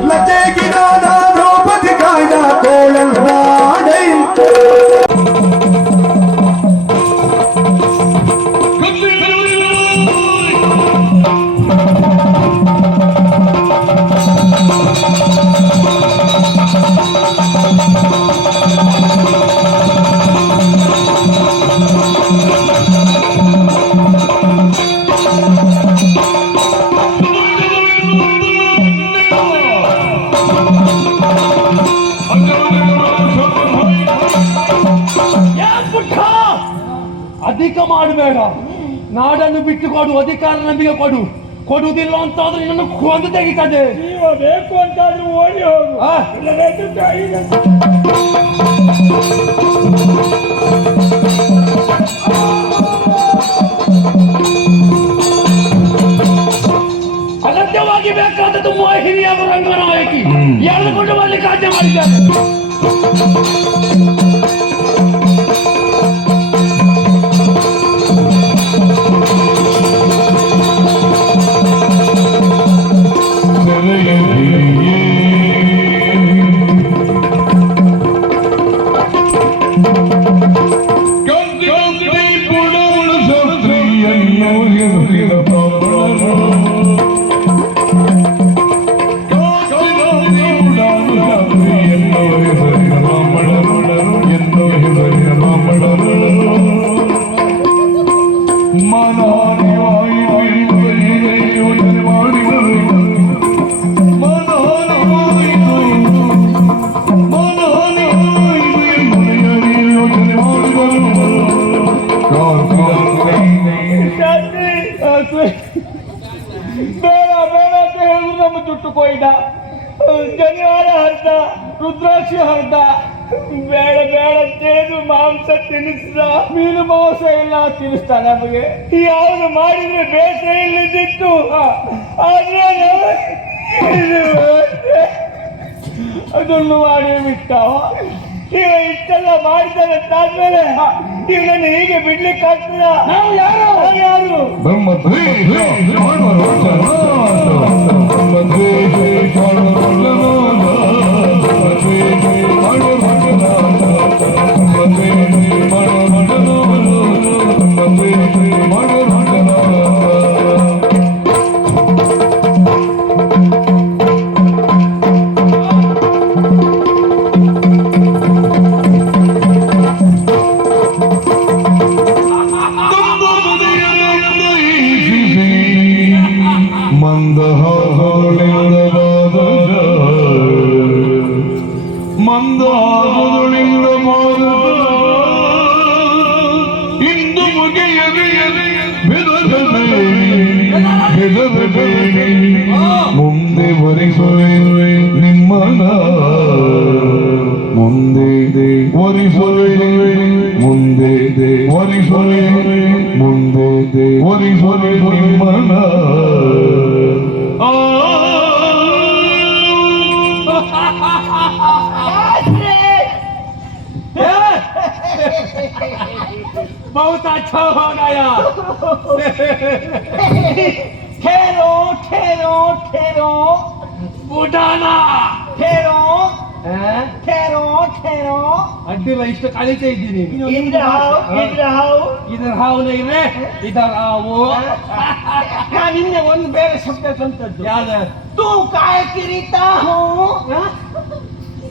Let's take it on. ಅಧಿಕ ಮಾಡಬೇಡ ನಾಡನ್ನು ಬಿಟ್ಟು ಕೊಡು ಅಧಿಕಾರ ನಮಗೆ ಕೊಡು. ಕೊಡುವುದಿಲ್ಲ ಅಂತಾದ್ರೆ ನಿನ್ನನ್ನು ಕೊಂದು ತೆಗಿತದೆ. ಜೀವ ಬೇಕು ಅಂತಾದ್ರೂ ಓಡಿ ಹೋಗು. ಆ? ಇಲ್ಲದಿದ್ದು ತಾಯಿಗೆ ಅಗತ್ಯವಾಗಿ ಬೇಕಾದದ್ದು ಮೋಹಿನಿ ಹಿರಿಯ ರಂಗನಾಯಕಿ. ಎಳೆದುಕೊಂಡು ಬರ್ಲಿಕ್ಕೆ ಸಾಧ್ಯ ಮಾಡಿದ್ದಾರೆ. ಬೇಡ ಬೇಡ ಹೇಳಿದ್ರು ನಮ್ಮ ಜುಟ್ಟು ಕೊಯ್ದ. ಜನಿವಾರ ಹರ್ದ, ರುದ್ರಾಕ್ಷಿ ಹರ್ದ. ಬೇಡ ಬೇಡ ಹೇಳಿದ್ರು ಮಾಂಸ ತಿನ್ನಿಸಿದ. ಮೀನು, ಮಾಂಸ ಎಲ್ಲ ತಿನ್ನಿಸ್ತಾ ನಮಗೆ. ಅವನು ಮಾಡಿದ್ರೆ ಬೇಸರ ಇಲ್ಲದಿತ್ತು. ಆದ್ರೆ ಅದನ್ನು ಮಾಡಿ ಬಿಟ್ಟ ಈಗ ಇಷ್ಟೆಲ್ಲ ಮಾಡಿದ್ದಾರೆ ಅಂತಾದ್ಮೇಲೆ ನಾನು ಹೀಗೆ ಬಿಡ್ಲಿಕ್ಕೆ ಆಗ್ತದ? ನಾವು ಯಾರು? ನಾವು ಯಾರು? ಮಂದಾರಗಳಿಂದ ಮುಂದೆ ಒರಿಸುವೆ ಮುಂದೆ ಒರಿಸುವೆ ಮುಂದೆ ಒರಿಸುವೆ ನಿಮ್ಮನ ಆ बहुत अच्छा हो गया ठहरो ठहरो ठहरो ಬುಡಾನಾ ಖೇರೋ ಖೇರೋ ಖೇರೋ ಅಡ್ಡಿಲ್ಲ ಇಷ್ಟು ಕಳೀತಾ ಇದ್ದೀನಿ. ಇದ್ರ ಹಾವು ಇದ್ರ ಹಾವು? ಇದ್ರ ಹಾವುನೇ ಇದೆ ಇದರ ಹಾವು ನಾನು ನಿನ್ನೆ ಒಂದು ಬೇರೆ ಶಬ್ದ ತಂತದ್ದು ಯಾವ್ದು? ತೂ ಕಾಯಿ ಕಿರಿತಾ ಹೂ.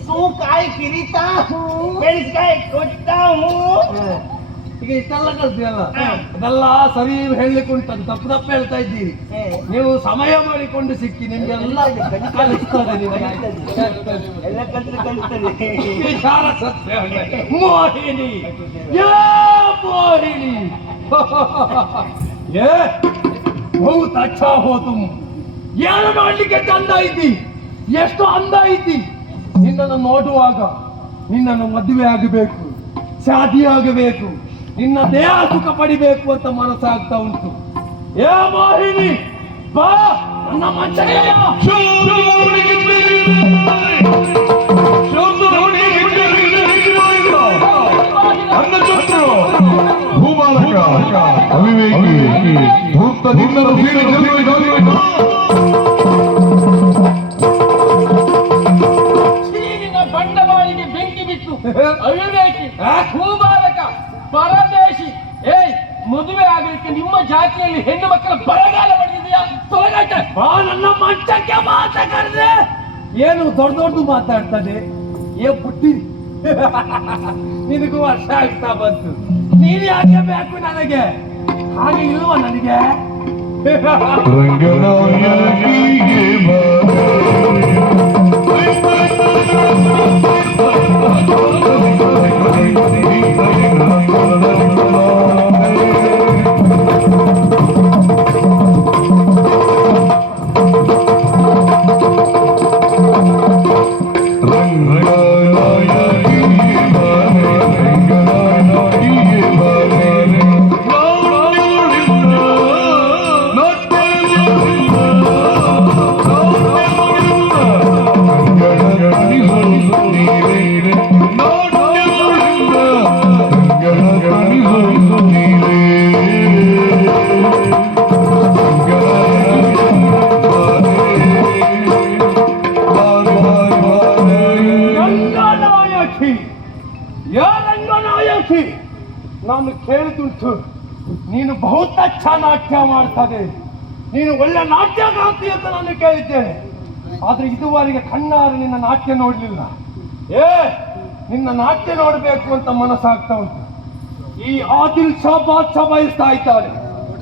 ತೂ ಕಾಯಿ ಕಿರಿತಾ ಹೂ. ಬೆಳಿಗ್ಗೆ ಕೊಡ್ತಾ ಹೂ. ಈಗ ಇಷ್ಟೆಲ್ಲ ಕಲ್ತೀರಲ್ಲ. ಅದೆಲ್ಲ ಸರಿ ಹೇಳಲಿಕ್ಕೆ ತಪ್ಪು ತಪ್ಪು ಹೇಳ್ತಾ ಇದ್ದೀರಿ. ನೀವು ಸಮಯ ಮಾಡಿಕೊಂಡು ಸಿಕ್ಕಿ ನಿಮ್ಗೆಲ್ಲ ಕಲಿಸ್ತದೆ ವಿಚಾರ ಸತ್ಯ ಮೋಹಿನಿ. ಯಾ ಮೋಹಿನಿ. ಏ ಬಹುತ್ ಅಚ್ಚಾ ಹೋತು. ಏನು ನೋಡ್ಲಿಕ್ಕೆ ಚಂದ ಇದ್ದಿ ಎಷ್ಟು ಅಂದ ಐತಿ? ನಿನ್ನನ್ನು ನೋಡುವಾಗ ನಿನ್ನನ್ನು ಮದುವೆ ಆಗಬೇಕು ಶಾದಿ ಆಗಬೇಕು. ನಿನ್ನ ದೇಹ ಸುಖ ಪಡಿಬೇಕು ಅಂತ ಮನಸ್ಸಾಗ್ತಾ ಉಂಟು. ಏ ಮೋಹಿನಿ ಬಂಡವಾಳಿಗೆ ಬೆಂಕಿ ಬಿಟ್ಟು ಅವಿವೇಕಿ ಭೂಮ ಧೂರ್ತದಿಂದ ಏಯ್, ಮದುವೆ ಆಗಲಿಕ್ಕೆ ನಿಮ್ಮ ಜಾತಿಯಲ್ಲಿ ಹೆಣ್ಣು ಮಕ್ಕಳ ಬರಗಾಲ ಪಡೆದಿದೆಯಾ ಬಾ ನನ್ನ ಮಂಚಕ್ಕೆ ಏನು ದೊಡ್ಡ ದೊಡ್ಡದು ಮಾತಾಡ್ತಾನೆ ಏ, ಪುಟ್ಟಿ. ನಿನಗೂ ವರ್ಷ ಆಗ್ತಾ ಬಂತು. ನೀನು ಯಾಕೆ ಬೇಕು ನನಗೆ? ಹಾಗೆ ಇಲ್ವಾ ನನಗೆ? ರಂಗನಾಯಕಿಗೆ ಬಾರೆ. ನಾಟ್ಯ ಕಾಂತಿ ಅಂತ ನಾನು ಕೇಳಿದ್ದೇನೆ. ಆದ್ರೆ ಇದುವರೆಗೆ ಕಣ್ಣಾರು ನಿನ್ನ ನಾಟ್ಯ ನೋಡ್ಲಿಲ್ಲ. ಏ ನಿನ್ನ ನಾಟ್ಯ ನೋಡಬೇಕು ಅಂತ ಮನಸ್ಸಾಗ್ತಾ ಉಂಟು. ಈ ಆದಿಲ್ ಶಾ ಬಾದ್ಶಾ ಬಯಸ್ತಾ ಇದ್ದಾನೆ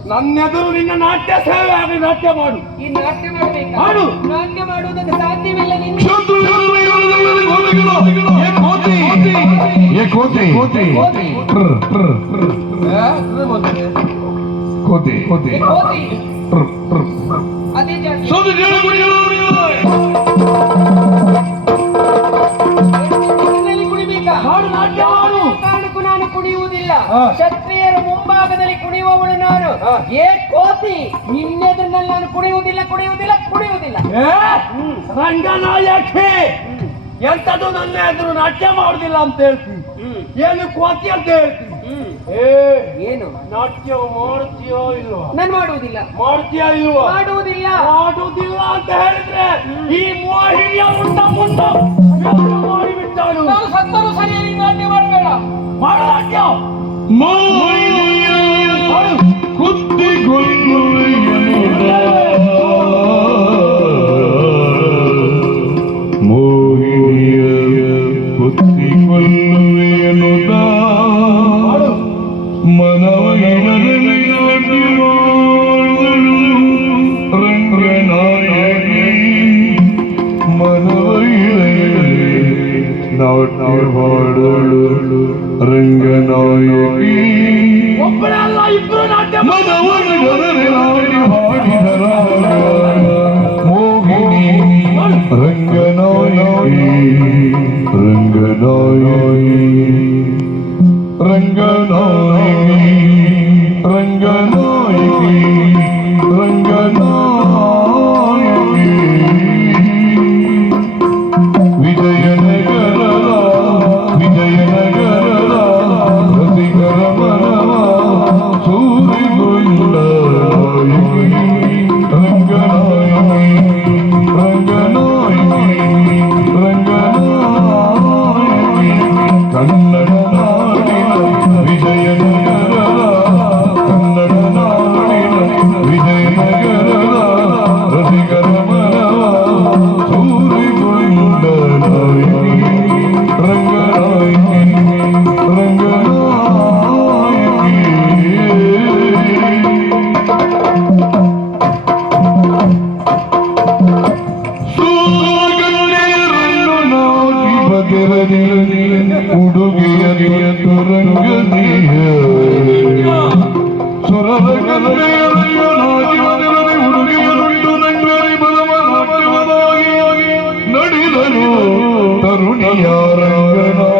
ನನ್ನೆದುರು ನಿನ್ನ ನಾಟ್ಯ ಸೇವೆ ಆಗಿ ನಾಟ್ಯ ಮಾಡು. ಈ ನಾಟ್ಯ ಮಾಡು. ನಾಟ್ಯ ಸಾಧ್ಯವಿಲ್ಲ ಕೋತಿ. ಕೋತಿ. ಕೋತಿ. ಕಾರಣಕ್ಕೂ ನಾನು ಕುಡಿಯುವುದಿಲ್ಲ ಕ್ಷತ್ರಿಯರ ಮುಂಭಾಗದಲ್ಲಿ ಕುಣಿಯುವವಳು ನಾನು. ಏ ಕೋತಿ ನಿನ್ನೆದ್ರಲ್ಲಿ ನಾನು ಕುಡಿಯುವುದಿಲ್ಲ ಕುಡಿಯುವುದಿಲ್ಲ ಕುಡಿಯುವುದಿಲ್ಲ ರಂಗನಾಯಕಿ ಎಂತದು ನನ್ನ ಎದುರು ನಾಟ್ಯ ಮಾಡುದಿಲ್ಲ ಅಂತ ಹೇಳ್ತೀನಿ ಏನು ಕೋತಿ ಅಂತ ಹೇಳ್ತೀನಿ ಏನು? ನಾಟ್ಯ ಮಾಡ್ತೀಯೋ ಇಲ್ವಾ? ನಾನು ಮಾಡುವುದಿಲ್ಲ. ಮಾಡ್ತೀಯಾ ಇಲ್ವಾ? ಮಾಡುವುದಿಲ್ಲ. ಮಾಡುವುದಿಲ್ಲ ಅಂತ ಹೇಳಿದ್ರೆ ಈ ಮೋಹಿನಿಯ ಮುಂಡ ಮುಂಡ ಸತ್ತರು ಮಾಡಿಬಿಟ್ಟಳು ನಾನು ಸತ್ತರೂ ಸರಿಯಾಗಿ ನಾಟ್ಯ. ಮಾಡಬೇಡ ಗುಳಿ ಗುಳಿ ಮೋಹಿನಿಯ ನಾಟ್ಯ ಮಾಡಲು ರಂಗನಾಯಕಿ ಒಬ್ಬರೇ ಅಲ್ಲ ಇಬ್ರು ನಾಟ್ಯ ಸೂರಿಗೊಂಡ ರಂಗನಾಯಕಿ ನಾಟ್ಯವದಾಗಿ ನಡೆದರು. ತರುಣಿಯ ರಂಗನಾಯಕಿಯ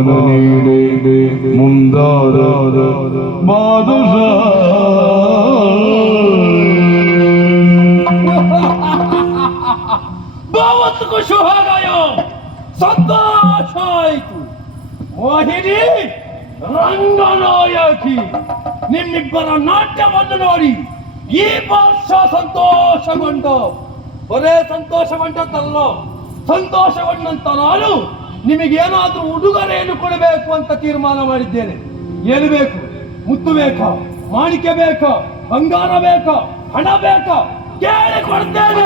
പാവന നീടേ മുന്താര ബാദുഷ বাবতকু সোহাগায়ম সদাশাইতু মোহিনী ರಂಗನಾಯಕಿ ನಿಮ್ಮಿಬ್ಬರ ನಾಟ್ಯವನ್ನು ನೋಡಿ ಈ ವರ್ಷ ಸಂತೋಷಗೊಂಡು ಬರೇ ಸಂತೋಷಗೊಂಡದ್ದಲ್ಲ ಸಂತೋಷಗೊಂಡಂತ ನಾನು ನಿಮಗೇನಾದ್ರೂ ಉಡುಗೊರೆಯನ್ನು ಕೊಡಬೇಕು ಅಂತ ತೀರ್ಮಾನ ಮಾಡಿದ್ದೇನೆ ಏನು ಬೇಕು ಮುತ್ತು ಬೇಕಾ ಮಾಣಿಕೆ ಬೇಕಾ ಬಂಗಾರ ಬೇಕಾ ಹಣ ಬೇಕಾ ಕೇಳಿ ಕೊಡ್ತೇನೆ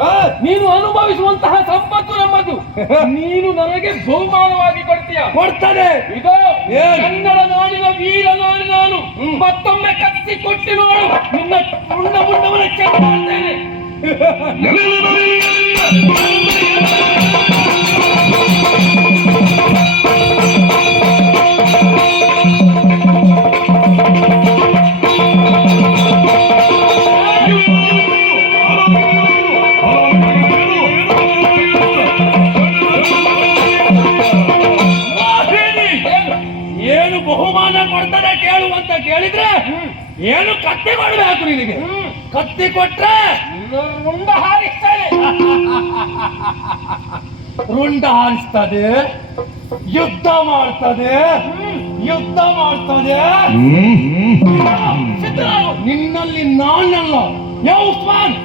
ನಮ್ಮದು ನೀನು ಅನುಭವಿಸುವಂತಹ ಸಂಪತ್ತು ನಮ್ಮದು. ನೀನು ನನಗೆ ಬಹುಮಾನವಾಗಿ ಕೊಡ್ತೀಯ. ಕೊಡ್ತಾನೆ ಇದು? ಕನ್ನಡ ನಾಡಿನ ವೀರ ನಾಡಿ ನಾನು. ಮತ್ತೊಮ್ಮೆ ಕತ್ತಿ ಕೊಟ್ಟಿ ನೋಡು ನಿನ್ನ ಮುಂಡ ಮುಂಡವನ್ನು ಚೆಕ್ ಮಾಡ್ತೇನೆ ಕೊಟ್ರೆ ರುಂಡ ಹಾರಿಸ್ತೇನೆ. ರುಂಡ ಹಾರಿಸ್ತದೆ ಯುದ್ಧ ಮಾಡ್ತದೆ ಯುದ್ಧ ಮಾಡ್ತದೆ. ನಿನ್ನಲ್ಲಿ ನಾನಲ್ಲ. ಯಾವ ಉಸ್ಮಾನ್?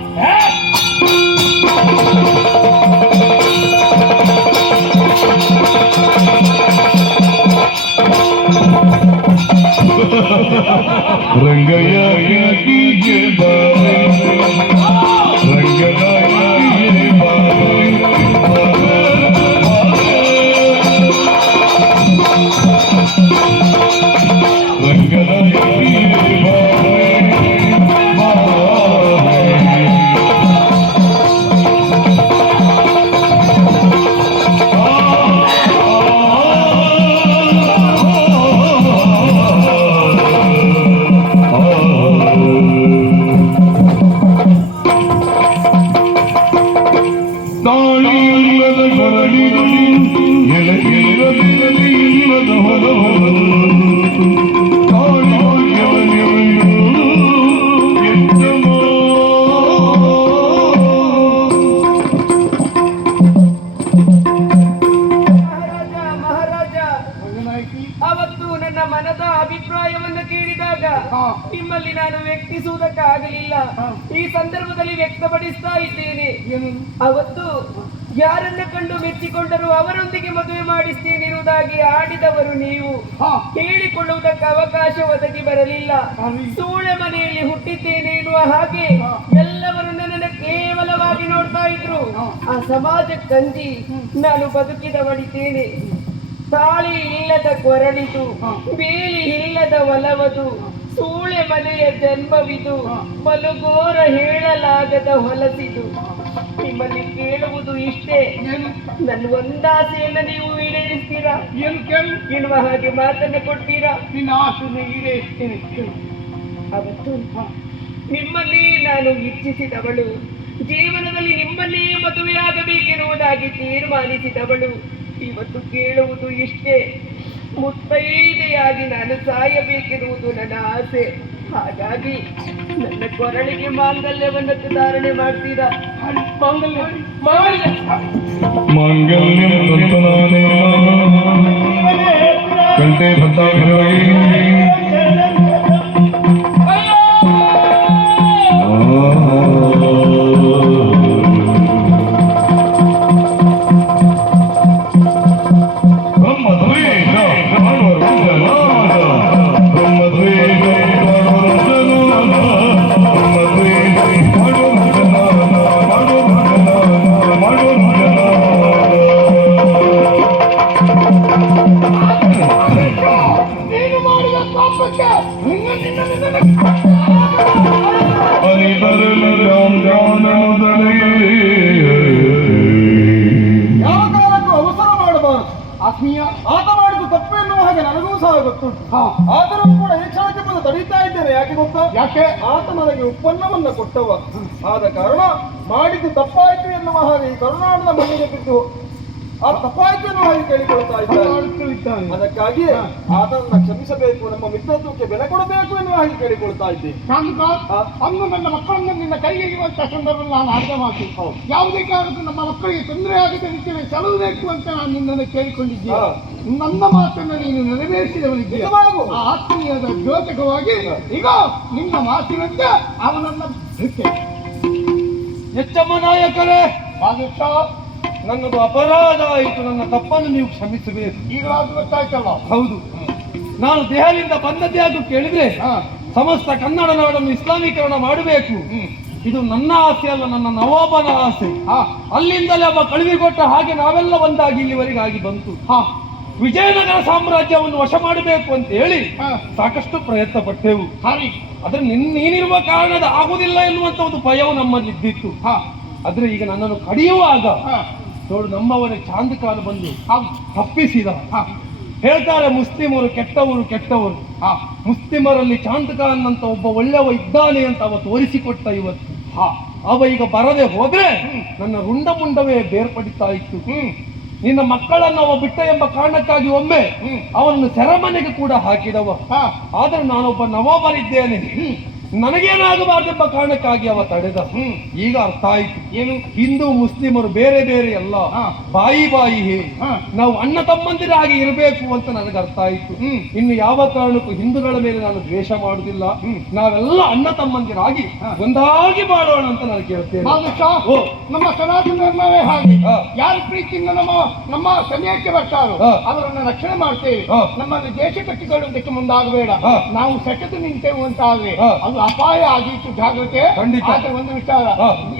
ಏ? ಸಂದರ್ಭದಲ್ಲಿ ವ್ಯಕ್ತಪಡಿಸ್ತಾ ಇದ್ದೇನೆ. ಅವತ್ತು ಯಾರನ್ನ ಕಂಡು ಮೆಚ್ಚಿಕೊಂಡರೂ ಅವರೊಂದಿಗೆ ಮದುವೆ ಮಾಡಿಸ್ತೇನಿರುವುದಾಗಿ ಆಡಿದವರು ನೀವು. ಹೇಳಿಕೊಳ್ಳುವುದಕ್ಕೆ ಅವಕಾಶ ಒದಗಿ ಬರಲಿಲ್ಲ. ಸೂಳೆ ಮನೆಯಲ್ಲಿ ಹುಟ್ಟಿದ್ದೇನೆ ಎನ್ನುವ ಹಾಗೆ ಎಲ್ಲವರು ನನ್ನನ್ನು ಕೇವಲವಾಗಿ ನೋಡ್ತಾ ಇದ್ರು. ಆ ಸಮಾಜ ಕಂಜಿ ನಾನು ಬದುಕಿದವಳಿದ್ದೇನೆ. ತಾಳಿ ಇಲ್ಲದ ಕೊರಳಿತು ಬೇಲಿ ಇಲ್ಲದ ಒಲವದು. ಸೂಳೆ ಮನೆಯ ಜನ್ಮವಿದು ಮಲಗೋರ ಹೇಳಲಾಗದ ಹೊಲಸಿದು. ನಿಮ್ಮಲ್ಲಿ ಕೇಳುವುದು ಇಷ್ಟೇ. ನನ್ನ ಒಂದಾಸೆಯನ್ನು ನೀವು ಈಡೇರಿಸ್ತೀರಾ? ಕೇಳುವ ಹಾಗೆ ಮಾತನ್ನು ಕೊಡ್ತೀರಾ? ನಿನ್ನ ಆಸೆಯನ್ನು ಈಡೇರಿಸ್ತೇನೆ. ಅವತ್ತು ನಿಮ್ಮಲ್ಲಿ ನಾನು ಇಚ್ಛಿಸಿದವಳು. ಜೀವನದಲ್ಲಿ ನಿಮ್ಮಲ್ಲೇ ಮದುವೆಯಾಗಬೇಕೆನ್ನುವುದಾಗಿ ತೀರ್ಮಾನಿಸಿದವಳು. ಇವತ್ತು ಕೇಳುವುದು ಇಷ್ಟೇ. ಮುತ್ತೈದೆಯಾಗಿ ನಾನು ಸಾಯಬೇಕಿರುವುದು ನನ್ನ ಆಸೆ. ಹಾಗಾಗಿ ನನ್ನ ಕೊರಳಿಗೆ ಮಾಂಗಲ್ಯವನ್ನು ಧಾರಣೆ ಮಾಡ್ತೀರಾ? ಮಾಂಗಲ್ಯ ಮಾಂಗಲ್ಯ. ಕಂಠೆ ಆದ ಕಾರಣ ಮಾಡಿದ್ದು ತಪ್ಪಾಯಿತು ಎನ್ನುವ ಹಾಗೆ ಈ ಕರುನಾಡದ ಮಣ್ಣಿಗೆ ಬಿದ್ದು ಆ ತಪ್ಪಾಯಿತು ಎನ್ನುವ ಹಾಗೆ ಕೇಳಿಕೊಳ್ತಾ ಇದ್ದಾರೆ ಅದಕ್ಕಾಗಿ ಆತನನ್ನ ಕ್ಷಮಿಸಬೇಕು ನಮ್ಮ ಮಿತ್ರತ್ವಕ್ಕೆ ಬೆಲೆ ಕೊಡಬೇಕು ಎನ್ನುವ ಹಾಗೆ ಕೇಳಿಕೊಳ್ತಾ ಇದ್ದೇನೆ ಹಾ. ಅಂದು ನನ್ನ ಮಕ್ಕಳನ್ನು ನಿನ್ನ ಕೈಗೆ ಇರುವಂತಹ ಸಂದರ್ಭದಲ್ಲಿ ನಾನು ಅರ್ಥ ಮಾಡಿ ಯಾವುದೇ ಕಾರಣಕ್ಕೂ ನಮ್ಮ ಮಕ್ಕಳಿಗೆ ತೊಂದರೆ ಆಗದ ರೀತಿಯಲ್ಲಿ ಸಲಹಬೇಕು ಅಂತ ನಾನು ನಿನ್ನನ್ನು ಕೇಳಿಕೊಂಡಿದ್ದೀನಿ ನನ್ನ ಮಾತನ್ನು ನೀನು ನೆರವೇರಿಸಿದವನಿಗೆ. ಆ ಆತ್ಮೀಯದ ದ್ಯೋತಕವಾಗಿ ಈಗ ನಿನ್ನ ಮಾತಿನಂತೆ ಅವನನ್ನ ಎಚ್ಚಮ್ಮ ನಾಯಕರೇ ಬಾದಶಾ ನನ್ನದು ಅಪರಾಧ ಆಯಿತು ನನ್ನ ತಪ್ಪನ್ನು ನೀವು ಕ್ಷಮಿಸಬೇಕು. ಈಗಲಾದ್ರೂ ಗೊತ್ತಾಯ್ತಲ್ಲ ಹೌದು. ನಾನು ದೆಹಲಿಯಿಂದ ಬಂದದ್ದೇ ಅದು ಕೇಳಿದ್ರೆ ಸಮಸ್ತ ಕನ್ನಡ ನಾಡನ್ನು ಇಸ್ಲಾಮೀಕರಣ ಮಾಡಬೇಕು. ಇದು ನನ್ನ ಆಸೆ ಅಲ್ಲ ನನ್ನ ನವಾಬನ ಆಸೆ. ಅಲ್ಲಿಂದಲೇ ಒಬ್ಬ ಕಳುವಿಕೊಟ್ಟ ಹಾಗೆ ನಾವೆಲ್ಲ ಒಂದಾಗಿ ಇಲ್ಲಿವರೆಗೆ ಆಗಿ ಬಂತು. ಹ. ವಿಜಯನಗರ ಸಾಮ್ರಾಜ್ಯವನ್ನು ವಶ ಮಾಡಬೇಕು ಅಂತ ಹೇಳಿ ಸಾಕಷ್ಟು ಪ್ರಯತ್ನ ಪಟ್ಟೆವು ಆದ್ರೆ ನಿನ್ ನೀನಿರುವ ಕಾರಣದ ಆಗುದಿಲ್ಲ ಎನ್ನುವಂತ ಒಂದು ಭಯವು ನಮ್ಮಲ್ಲಿ ಇದ್ದಿತ್ತು. ಹಾ. ಆದ್ರೆ ಈಗ ನನ್ನನ್ನು ಕಡಿಯುವಾಗ ನೋಡು ನಮ್ಮವರ ಚಾಂದಕಾಲ ಬಂದು ಹೌದು ತಪ್ಪಿಸಿದ ಹಾ. ಹೇಳ್ತಾರೆ ಮುಸ್ಲಿಮರು ಕೆಟ್ಟವರು ಕೆಟ್ಟವರು. ಹಾ. ಮುಸ್ಲಿಮರಲ್ಲಿ ಚಾಂದಕಾನ್ ಅಂತ ಒಬ್ಬ ಒಳ್ಳೆಯವ ಇದ್ದಾನೆ ಅಂತ ಅವ ತೋರಿಸಿಕೊಟ್ಟ ಇವತ್ತು. ಹಾ. ಅವ ಈಗ ಬರದೆ ಹೋದ್ರೆ ನನ್ನ ರುಂಡ ಮುಂಡವೇ ಬೇರ್ಪಡಿತಾ ಇತ್ತು. ನಿನ್ನ ಮಕ್ಕಳನ್ನು ಅವ ಬಿಟ್ಟ ಎಂಬ ಕಾರಣಕ್ಕಾಗಿ ಒಮ್ಮೆ. ಅವನನ್ನು ಸೆರೆಮನೆಗೆ ಕೂಡ ಹಾಕಿದವ. ಆದ್ರೆ ನಾನೊಬ್ಬ ನವಾಬರಿದ್ದೇನೆ ನನಗೇನಾಗಬಾರ್ದೆಂಬ ಕಾರಣಕ್ಕಾಗಿ ಅವ ತಡೆದ. ಹ್ಮ್. ಈಗ ಅರ್ಥ ಆಯ್ತು. ಏನು? ಹಿಂದೂ ಮುಸ್ಲಿಮರು ಬೇರೆ ಬೇರೆ ಅಲ್ಲ. ಬಾಯಿ ಬಾಯಿ ನಾವು ಅಣ್ಣ ತಮ್ಮಂದಿರಾಗಿ ಇರಬೇಕು ಅಂತ ನನಗೆ ಅರ್ಥ ಆಯ್ತು. ಹ್ಮ್. ಇನ್ನು ಯಾವ ಕಾರಣಕ್ಕೂ ಹಿಂದೂಗಳ ಮೇಲೆ ನಾನು ದ್ವೇಷ ಮಾಡುದಿಲ್ಲ ನಾವೆಲ್ಲ ಅಣ್ಣ ತಮ್ಮಂದಿರಾಗಿ ಒಂದಾಗಿ ಮಾಡೋಣ ಅಂತ ನಾನು ಕೇಳ್ತೇನೆ. ನಮ್ಮ ಸನಾತನ ಧರ್ಮವೇ ಹಾಗೆ. ಯಾರ ಪ್ರೀತಿಯಿಂದ ನಮ್ಮ ನಮ್ಮ ಸಮಯಕ್ಕೆ ಬರ್ತಾರೋ ಅವರನ್ನು ರಕ್ಷಣೆ ಮಾಡ್ತೇವೆ. ನಮ್ಮ ನಮ್ಮನ್ನು ದೇಶ ಕಟ್ಟಿಕೊಳ್ಳುವುದಕ್ಕೆ ಮುಂದಾಗಬೇಡ. ನಾವು ಸೆಟೆದು ನಿಂತೇವು ಅಂತ ಆದ್ರೆ ಅದು ಅಪಾಯ ಆಗಿತ್ತು ಜಾಗ್ರತೆ ಖಂಡಿತ. ಆದ್ರೆ ಒಂದು ವಿಚಾರ.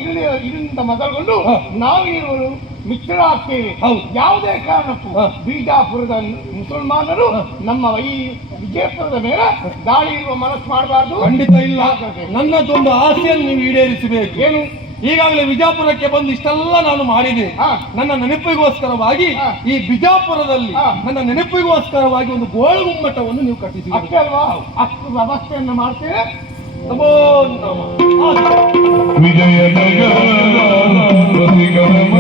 ಇಲ್ಲಿ ಇಲ್ಲಿಂದ ಮೊದಲುಗೊಂಡು ಹಾ. ನಾವು ಇರುವರು ಮಿತ್ರರಾಗ್ತೇವೆ. ಯಾವುದೇ ಕಾರಣಕ್ಕೂ ಬಿಜಾಪುರದ ಮುಸಲ್ಮಾನರು ನಮ್ಮ ಈ ವಿಜಯಪುರದ ಮೇಲೆ ದಾಳಿ ಇರುವ ಮನಸ್ಸು ಮಾಡಬಾರ್ದು. ಖಂಡಿತ ಇಲ್ಲ. ನನ್ನದೊಂದು ಆಸೆಯನ್ನು ನೀವು ಈಡೇರಿಸಬೇಕು. ಏನು? ಈಗಾಗಲೇ ವಿಜಾಪುರಕ್ಕೆ ಬಂದು ಇಷ್ಟೆಲ್ಲ ನಾನು ಮಾಡಿದೆ. ನನ್ನ ನೆನಪಿಗೋಸ್ಕರವಾಗಿ ಈ ಬಿಜಾಪುರದಲ್ಲಿ ನನ್ನ ನೆನಪಿಗೋಸ್ಕರವಾಗಿ ಒಂದು ಗೋಳು ಗುಮ್ಮಟವನ್ನು ನೀವು ಕಟ್ಟಿದ್ದೀವಿ ಅಷ್ಟೇ ಅಲ್ವಾ? ಅಷ್ಟು ವ್ಯವಸ್ಥೆಯನ್ನು ಮಾಡ್ತೇವೆ. ನಮೋ ನಮಃ. ಆಯ್ತು. ವಿಜಯನಗರ ಪ್ರತಿಗಮನ